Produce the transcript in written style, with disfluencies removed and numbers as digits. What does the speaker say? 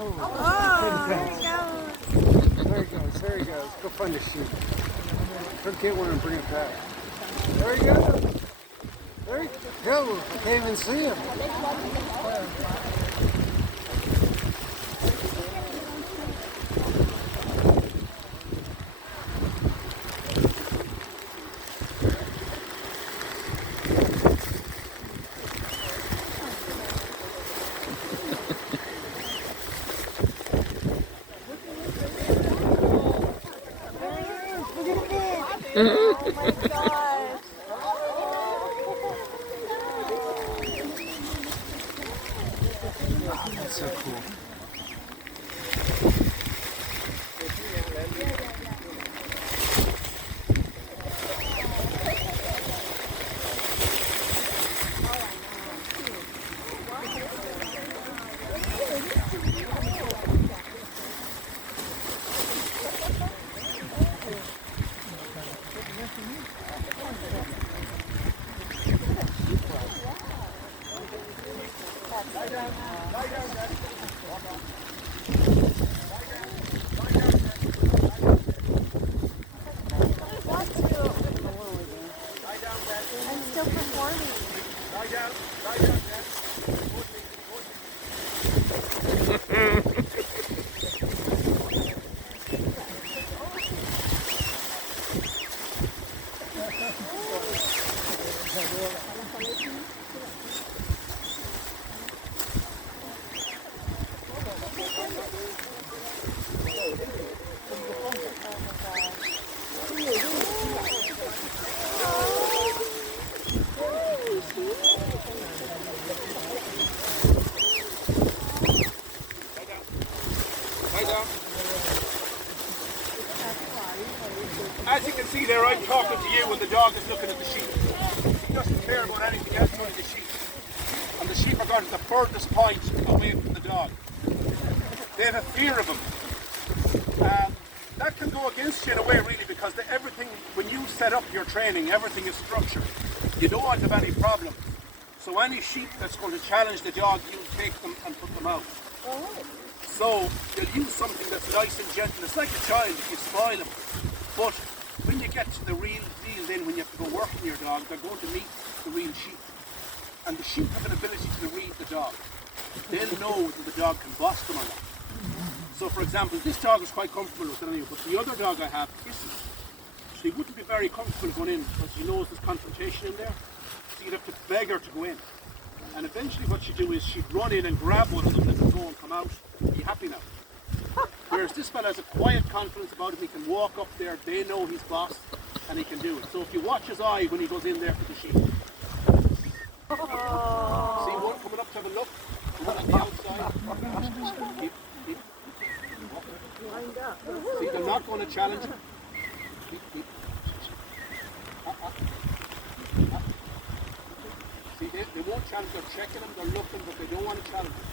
Oh, there he goes. There he goes, there he goes. Go find the sheep. Go get one and bring it back. There he goes. There he goes. I can't even see him. Oh my gosh. That's so cool. I'm still performing. As you can see there, I'm talking to you when the dog is looking at the sheep. He doesn't care about anything else but the sheep. And the sheep are going to the furthest point away from the dog. They have a fear of him. That can go against you in a way really, because everything, when you set up your training, everything is structured. You don't want to have any problems. So any sheep that's going to challenge the dog, you take them and put them out. So you'll use something that's nice and gentle. It's like a child if you spoil him. But when you get to the real deal, then when you have to go work with your dog, they're going to meet the real sheep. And the sheep have an ability to read the dog. They'll know whether the dog can boss them or not. So for example, this dog is quite comfortable with it, but the other dog I have isn't. So he wouldn't be very comfortable going in because he knows there's confrontation in there. So you'd have to beg her to go in. And eventually what she'd do is she'd run in and grab one of them, let them go and come out, and be happy now. Whereas this fella has a quiet confidence about him. He can walk up there, they know he's boss, and he can do it. So if you watch his eye when he goes in there for the sheep. See one coming up to have a look, one on the outside. Keep. See, they're not going to challenge him. Keep. See, they won't challenge, they're checking him, they're looking, but they don't want to challenge him.